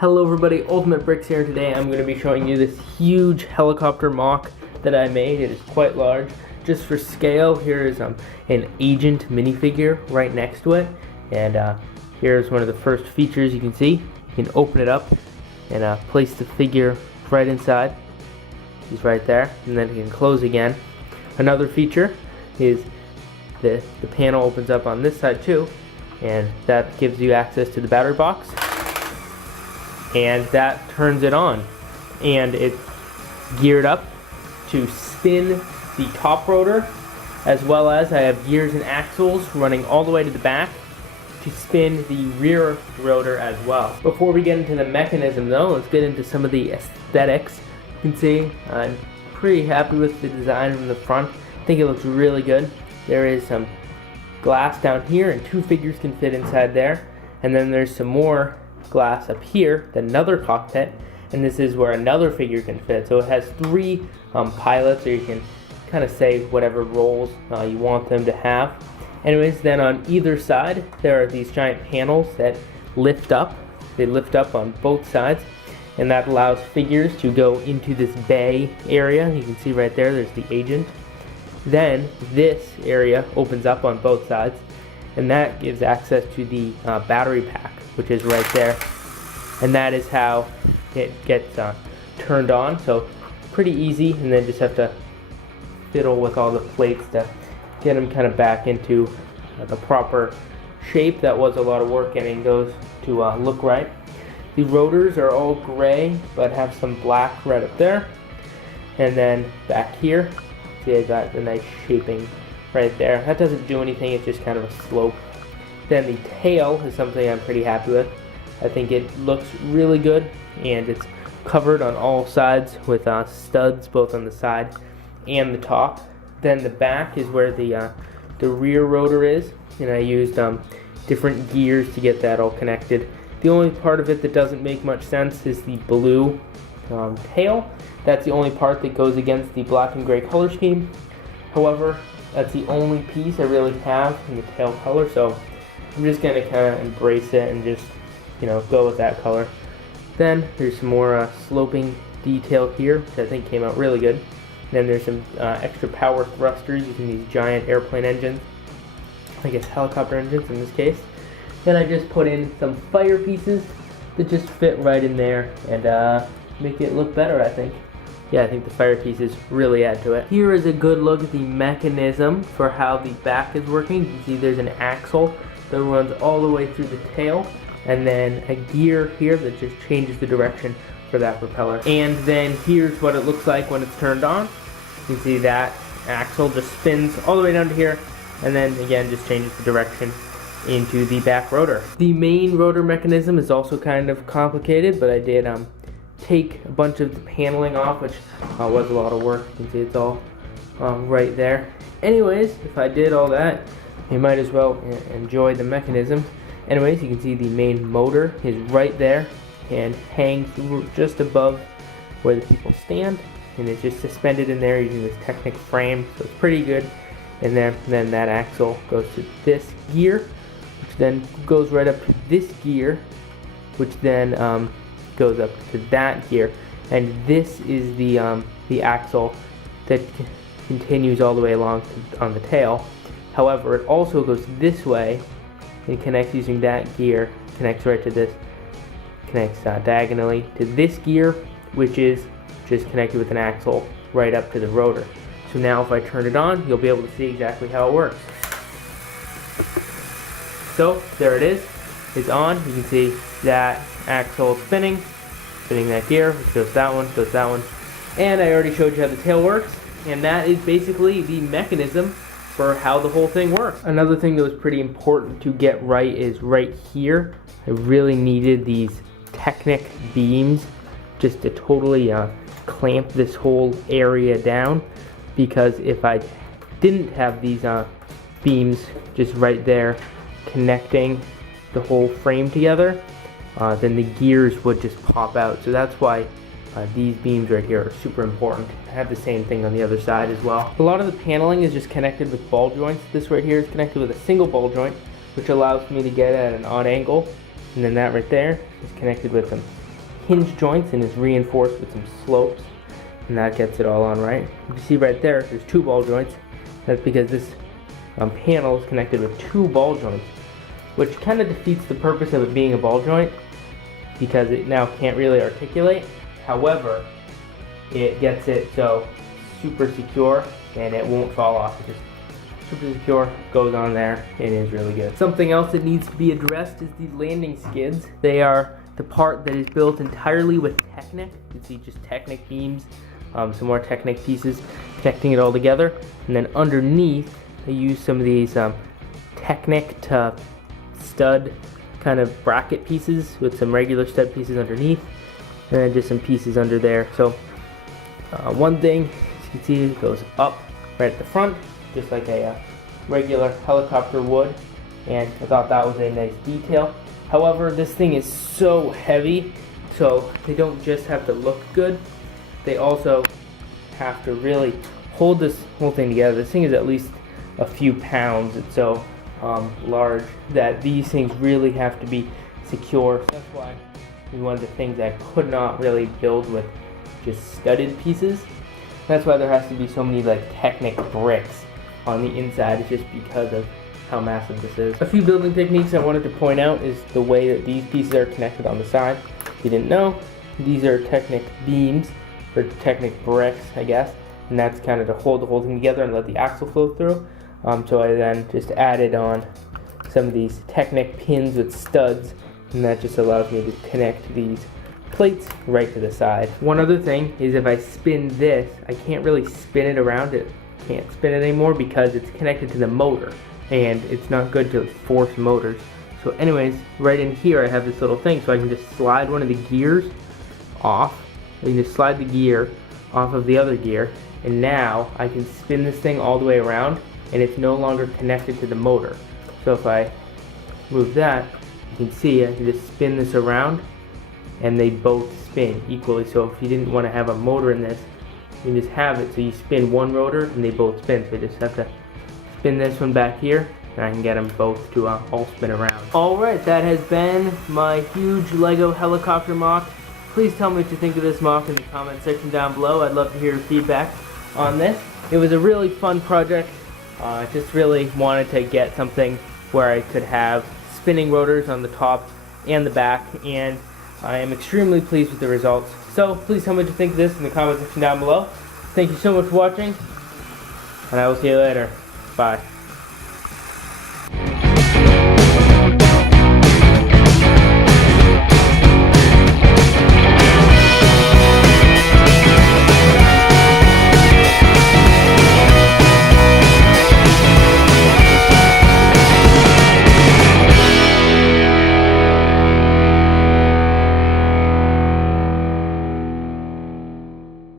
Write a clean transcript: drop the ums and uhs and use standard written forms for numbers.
Hello everybody, Ultimate Bricks here. Today I'm going to be showing you this huge helicopter MOC that I made. It is quite large. Just for scale, here is an agent minifigure right next to it. And here's one of the first features you can see. You can open it up and place the figure right inside. He's right there. And then you can close again. Another feature is the panel opens up on this side too. And that gives you access to the battery box. And that turns it on, and it's geared up to spin the top rotor, as well as I have gears and axles running all the way to the back to spin the rear rotor as well. Before we get into the mechanism though, let's get into some of the aesthetics. You can see I'm pretty happy with the design from the front. I think it looks really good. There is some glass down here and two figures can fit inside there, and then there's some more glass up here, another cockpit, and this is where another figure can fit. So it has three pilots, or you can kind of say whatever roles you want them to have. Anyways, then on either side there are these giant panels that lift up. They lift up on both sides, and that allows figures to go into this bay area. You can see right there, there's the agent. Then this area opens up on both sides, and that gives access to the battery pack, which is right there, and that is how it gets turned on. So pretty easy, and then just have to fiddle with all the plates to get them kind of back into the proper shape. That was a lot of work getting those to look right. The rotors are all gray but have some black right up there, and then back here, see, I got the nice shaping right there. That doesn't do anything, it's just kind of a slope. Then the tail is something I'm pretty happy with. I think it looks really good, and it's covered on all sides with studs both on the side and the top. Then the back is where the rear rotor is, and I used different gears to get that all connected. The only part of it that doesn't make much sense is the blue tail. That's the only part that goes against the black and gray color scheme. However, that's the only piece I really have in the tail color, so I'm just going to kind of embrace it and just, go with that color. Then there's some more sloping detail here, which I think came out really good. Then there's some extra power thrusters using these giant airplane engines. I guess helicopter engines in this case. Then I just put in some fire pieces that just fit right in there and make it look better, I think. Yeah, I think the fire pieces really add to it. Here is a good look at the mechanism for how the back is working. You can see there's an axle that runs all the way through the tail, and then a gear here that just changes the direction for that propeller. And then here's what it looks like when it's turned on. You can see that axle just spins all the way down to here, and then again just changes the direction into the back rotor. The main rotor mechanism is also kind of complicated, but I did take a bunch of the paneling off, which was a lot of work. You can see it's all right there. Anyways, if I did all that, you might as well enjoy the mechanism. Anyways, you can see the main motor is right there and hangs just above where the people stand, and it's just suspended in there using this Technic frame, so it's pretty good. And then that axle goes to this gear, which then goes right up to this gear, which then goes up to that gear, and this is the axle that continues all the way along on the tail. However, it also goes this way and connects using that gear, connects right to this, connects diagonally to this gear, which is just connected with an axle right up to the rotor. So now if I turn it on, you'll be able to see exactly how it works. So there it is, it's on. You can see that axle spinning that gear, which goes that one, and I already showed you how the tail works, and that is basically the mechanism for how the whole thing works. Another thing that was pretty important to get right is right here. I really needed these Technic beams just to totally clamp this whole area down, because if I didn't have these beams just right there connecting the whole frame together, then the gears would just pop out. So that's why these beams right here are super important. I have the same thing on the other side as well. A lot of the paneling is just connected with ball joints. This right here is connected with a single ball joint, which allows me to get at an odd angle. And then that right there is connected with hinge joints and is reinforced with some slopes, and that gets it all on right. You see right there's 2 ball joints. That's because this panel is connected with 2 ball joints, which kind of defeats the purpose of it being a ball joint because it now can't really articulate. However, it gets it so super secure and it won't fall off. It just super secure, goes on there, and is really good. Something else that needs to be addressed is the landing skids. They are the part that is built entirely with Technic. You can see just Technic beams, some more Technic pieces connecting it all together, and then underneath I use some of these Technic to stud kind of bracket pieces with some regular stud pieces underneath, and then just some pieces under there. So one thing, as you can see, it goes up right at the front, just like a regular helicopter would, and I thought that was a nice detail. However, this thing is so heavy, so they don't just have to look good, they also have to really hold this whole thing together. This thing is at least a few pounds. It's so large that these things really have to be secure. That's why it was one of the things I could not really build with just studded pieces. That's why there has to be so many like Technic bricks on the inside. It's just because of how massive this is. A few building techniques I wanted to point out is the way that these pieces are connected on the side. If you didn't know, these are Technic beams, or Technic bricks, I guess, and that's kind of to hold the whole thing together and let the axle flow through. So I then just added on some of these Technic pins with studs, and that just allows me to connect these plates right to the side. One other thing is if I spin this, I can't really spin it around. It can't spin it anymore because it's connected to the motor, and it's not good to force motors. So anyways, right in here I have this little thing, so I can just slide one of the gears off. I can just slide the gear off of the other gear, and now I can spin this thing all the way around, and it's no longer connected to the motor. So if I move that, you can see I can just spin this around, and they both spin equally. So if you didn't want to have a motor in this, you can just have it so you spin one rotor and they both spin. So you just have to spin this one back here, and I can get them both to all spin around. Alright, that has been my huge Lego helicopter mock. Please tell me what you think of this mock in the comment section down below. I'd love to hear your feedback on this. It was a really fun project. I just really wanted to get something where I could have spinning rotors on the top and the back, and I am extremely pleased with the results. So please tell me what you think of this in the comment section down below. Thank you so much for watching, and I will see you later. Bye.